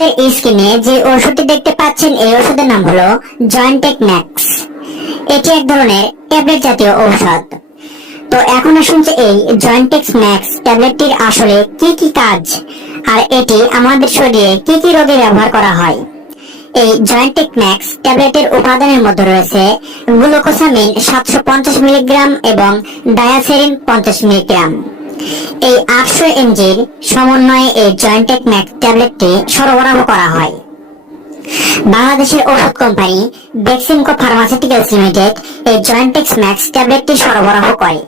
স্ক্রিনে যে ওষুধটি দেখতে পাচ্ছেন এই ওষুধের নাম হলো জয়েন্টেক ম্যাক্স। এটি এক ধরনের ট্যাবলেট জাতীয় ঔষধ। তো এখন আসুন যে এই জয়েন্টেক্স ম্যাক্স ট্যাবলেটটির আসলে কি কি কাজ আর এটি আমাদের শরীরে কি কি রোগে ব্যবহার করা হয়। এই জয়েন্টেক ম্যাক্স ট্যাবলেটের উপাদানের মধ্যে রয়েছে গ্লুকোসামিন 750 মিলিগ্রাম এবং ডায়াসেরিন 50 মিলিগ্রাম। এই 800 এমজির সমন্বয়ে এই জয়েন্টেক ম্যাক্স ট্যাবলেটটি সরবরাহ করা হয়। বাংলাদেশের ওষুধ কোম্পানি বেক্সিমকো ফার্মাসিউটিক্যালস লিমিটেড এই জয়েন্টেক্স ম্যাক্স ট্যাবলেটটি সরবরাহ করে।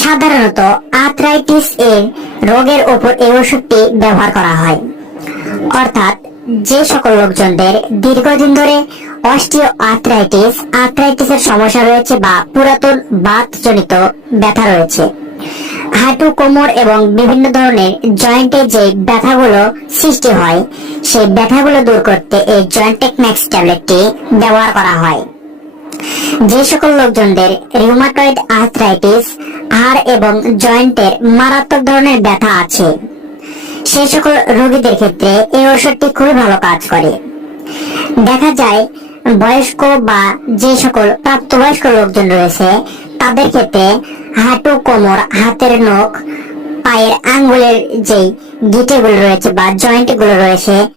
সাধারণত আর্থ্রাইটিস এর রোগের উপর এই ওষুধটি ব্যবহার করা হয়, অর্থাৎ যে সকল লোকজনদের দীর্ঘদিন ধরে অস্টিও আর্থ্রাইটিসের সমস্যা রয়েছে বা পুরাতন বাতজনিত ব্যথা রয়েছে, হাঁটু, কোমর এবং বিভিন্ন ধরনের জয়েন্টে যে ব্যথাগুলো সৃষ্টি হয় সেই ব্যথাগুলো দূর করতে এই জয়েন্টেক ম্যাক্স ট্যাবলেটটি ব্যবহার করা হয়। যে সকল লোকজনদের রিউমাটয়েড আর্থ্রাইটিস, হাড় এবং জয়েন্টের মারাত্মক ধরনের ব্যথা আছে, সেই সকল রোগীদের ক্ষেত্রে এই ওষুধটি খুবই ভালো কাজ করে। দেখা যায় বয়স্ক বা যে সকল প্রাপ্তবয়স্ক লোকজন রয়েছে তাদের ক্ষেত্রে হাঁটু, কোমর, হাতের নখ, পায়ের আঙ্গুলের যে গিঁটেগুলো রয়েছে বা জয়েন্ট গুলো রয়েছে